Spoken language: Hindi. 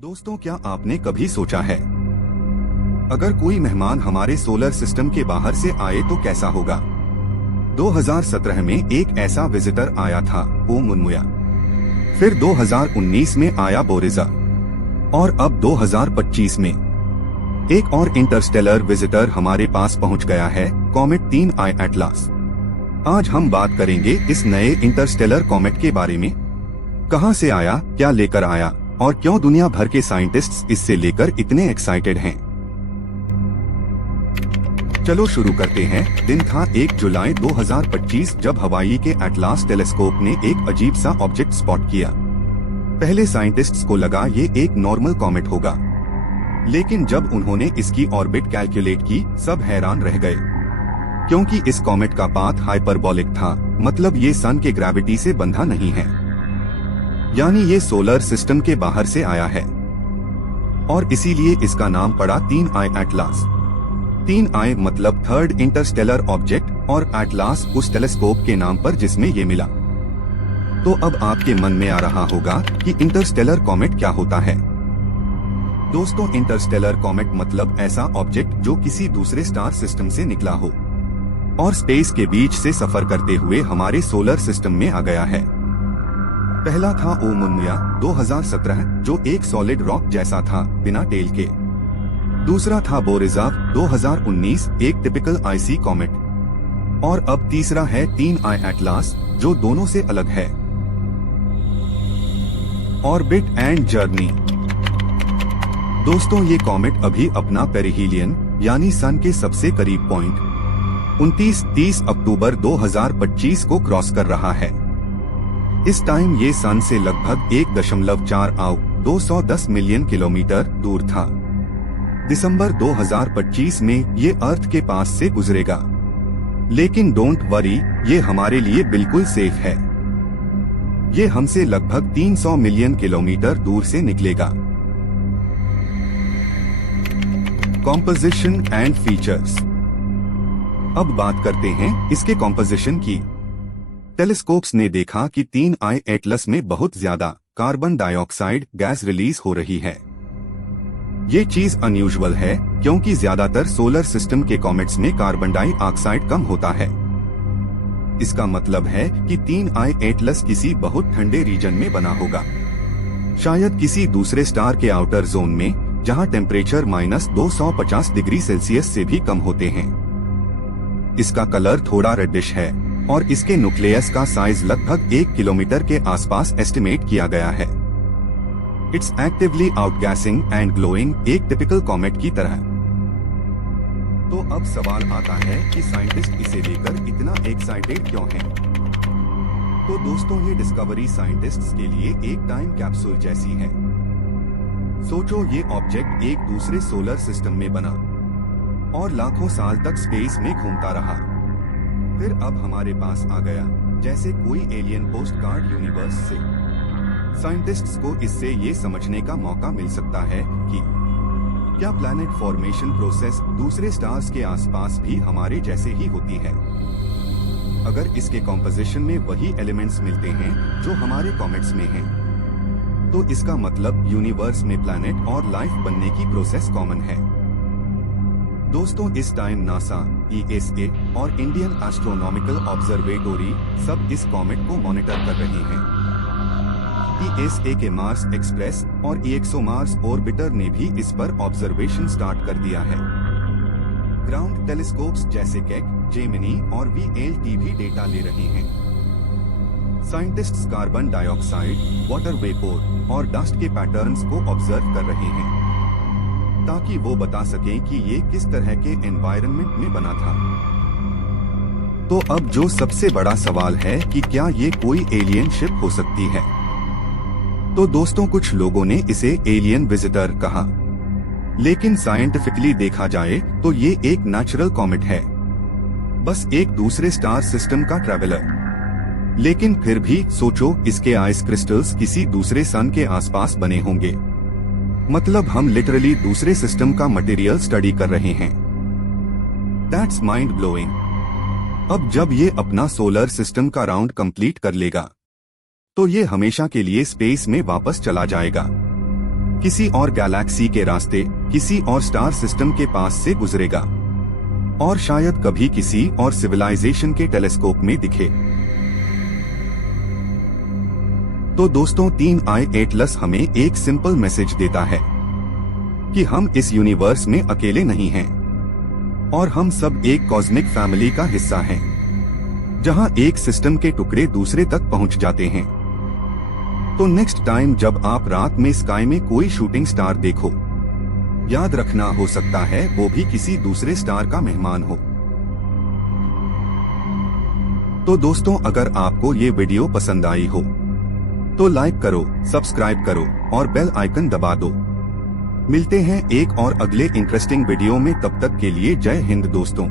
दोस्तों, क्या आपने कभी सोचा है अगर कोई मेहमान हमारे सोलर सिस्टम के बाहर से आए तो कैसा होगा। 2017 में एक ऐसा विजिटर आया था, ओमुमुया। फिर 2019 में आया बोरिजा और अब 2025 में एक और इंटरस्टेलर विजिटर हमारे पास पहुंच गया है, कॉमेट 3I एटलास। आज हम बात करेंगे इस नए इंटरस्टेलर कॉमेट के बारे में। कहां से आया, क्या लेकर आया और क्यों दुनिया भर के साइंटिस्ट्स इससे लेकर इतने एक्साइटेड हैं। चलो शुरू करते हैं। दिन था 1 जुलाई 2025 जब हवाई के एटलास टेलीस्कोप ने एक अजीब सा ऑब्जेक्ट स्पॉट किया। पहले साइंटिस्ट्स को लगा ये एक नॉर्मल कॉमेट होगा, लेकिन जब उन्होंने इसकी ऑर्बिट कैलकुलेट की, सब हैरान रह गए, क्योंकि इस कॉमेट का पाथ हाइपरबोलिक था। मतलब ये सन के ग्रेविटी से बंधा नहीं है, यानी ये सोलर सिस्टम के बाहर से आया है और इसीलिए इसका नाम पड़ा 3I एटलास। 3I मतलब थर्ड इंटरस्टेलर ऑब्जेक्ट और एटलास उस टेलीस्कोप के नाम पर जिसमें ये मिला। तो अब आपके मन में आ रहा होगा कि इंटरस्टेलर कॉमेट क्या होता है। दोस्तों, इंटरस्टेलर कॉमेट मतलब ऐसा ऑब्जेक्ट जो किसी दूसरे स्टार सिस्टम से निकला हो और स्पेस के बीच से सफर करते हुए हमारे सोलर सिस्टम में आ गया है। पहला था ओमुमुया 2017, जो एक सॉलिड रॉक जैसा था, बिना टेल के। दूसरा था बोरिजा 2019, एक टिपिकल आईसी कॉमेट। और अब तीसरा है 3I एटलास, जो दोनों से अलग है। Orbit and journey. दोस्तों, ये कॉमेट अभी अपना पेरिहीलियन यानी सन के सबसे करीब पॉइंट 29-30 अक्टूबर 2025 को क्रॉस कर रहा है। इस टाइम ये सन से लगभग 1.4 मिलियन किलोमीटर दूर था। दिसंबर 2025 में ये अर्थ के पास से गुजरेगा, लेकिन डोंट वरी, ये हमारे लिए बिल्कुल सेफ है। ये हमसे लगभग 300 मिलियन किलोमीटर दूर से निकलेगा। Composition and features. अब बात करते हैं इसके कॉम्पोजिशन की। टेलीस्कोप्स ने देखा कि 3I एटलस में बहुत ज्यादा कार्बन डाइऑक्साइड गैस रिलीज हो रही है। ये चीज अनयूजुअल है, क्योंकि ज्यादातर सोलर सिस्टम के कॉमेट्स में कार्बन डाइऑक्साइड कम होता है। इसका मतलब है कि 3I एटलस किसी बहुत ठंडे रीजन में बना होगा, शायद किसी दूसरे स्टार के आउटर जोन में, जहां टेम्परेचर -250 डिग्री सेल्सियस से भी कम होते हैं। इसका कलर थोड़ा रेडिश है और इसके न्यूक्लियस का साइज लगभग 1 किलोमीटर के आसपास एस्टिमेट किया गया है। It's actively outgassing and glowing, एक टिपिकल कॉमेट की तरह। तो अब सवाल आता है कि साइंटिस्ट इसे लेकर इतना एक्साइटेड क्यों हैं? तो दोस्तों, ये डिस्कवरी साइंटिस्ट्स के लिए एक टाइम कैप्सूल जैसी है। सोचो, ये ऑब्जेक्ट एक दूसरे सोलर सिस्टम में बना और लाखों साल तक स्पेस में घूमता रहा, फिर अब हमारे पास आ गया, जैसे कोई एलियन पोस्ट कार्ड यूनिवर्स से। साइंटिस्ट्स को इससे ये समझने का मौका मिल सकता है कि क्या प्लैनेट फॉर्मेशन प्रोसेस दूसरे स्टार्स के आसपास भी हमारे जैसे ही होती है। अगर इसके कॉम्पोजिशन में वही एलिमेंट्स मिलते हैं जो हमारे कॉमेट्स में हैं, तो इसका मतलब यूनिवर्स में प्लैनेट और लाइफ बनने की प्रोसेस कॉमन है। दोस्तों, इस टाइम नासा, ESA और इंडियन एस्ट्रोनॉमिकल ऑब्जर्वेटोरी सब इस कॉमेट को मॉनिटर कर रही हैं। ESA के मार्स एक्सप्रेस और ExoMars ऑर्बिटर ने भी इस पर ऑब्जर्वेशन स्टार्ट कर दिया है। ग्राउंड टेलीस्कोप्स जैसे केक, जेमिनी और VLT भी डेटा ले रहे हैं। Scientists carbon dioxide, water vapour और डस्ट के पैटर्न्स को ऑब्जर्व कर रहे हैं, ताकि वो बता सकें कि ये किस तरह के एनवायरनमेंट में बना था। तो अब जो सबसे बड़ा सवाल है कि क्या ये कोई एलियन शिप हो सकती है। तो दोस्तों, कुछ लोगों ने इसे एलियन विजिटर कहा, लेकिन साइंटिफिकली देखा जाए तो ये एक नेचुरल कॉमेट है, बस एक दूसरे स्टार सिस्टम का ट्रैवलर। लेकिन फिर भी सोचो, इसके आइस क्रिस्टल्स किसी दूसरे सन के आसपास बने होंगे, मतलब हम लिटरली दूसरे सिस्टम का मटेरियल स्टडी कर रहे हैं। That's mind blowing. अब जब ये अपना सोलर सिस्टम का राउंड कंप्लीट कर लेगा, तो ये हमेशा के लिए स्पेस में वापस चला जाएगा। किसी और गैलेक्सी के रास्ते किसी और स्टार सिस्टम के पास से गुजरेगा और शायद कभी किसी और सिविलाइजेशन के टेलीस्कोप में दिखे। तो दोस्तों 3i एटलस हमें एक सिंपल मैसेज देता है कि हम इस यूनिवर्स में अकेले नहीं हैं और हम सब एक कॉस्मिक फैमिली का हिस्सा हैं, जहां एक सिस्टम के टुकड़े दूसरे तक पहुंच जाते हैं। तो नेक्स्ट टाइम जब आप रात में स्काई में कोई शूटिंग स्टार देखो, याद रखना हो सकता है वो भी किसी दूसरे स्टार का मेहमान हो। तो दोस्तों अगर आपको ये वीडियो पसंद आई हो तो लाइक करो, सब्सक्राइब करो और बेल आइकन दबा दो। मिलते हैं एक और अगले इंटरेस्टिंग वीडियो में, तब तक के लिए जय हिंद दोस्तों।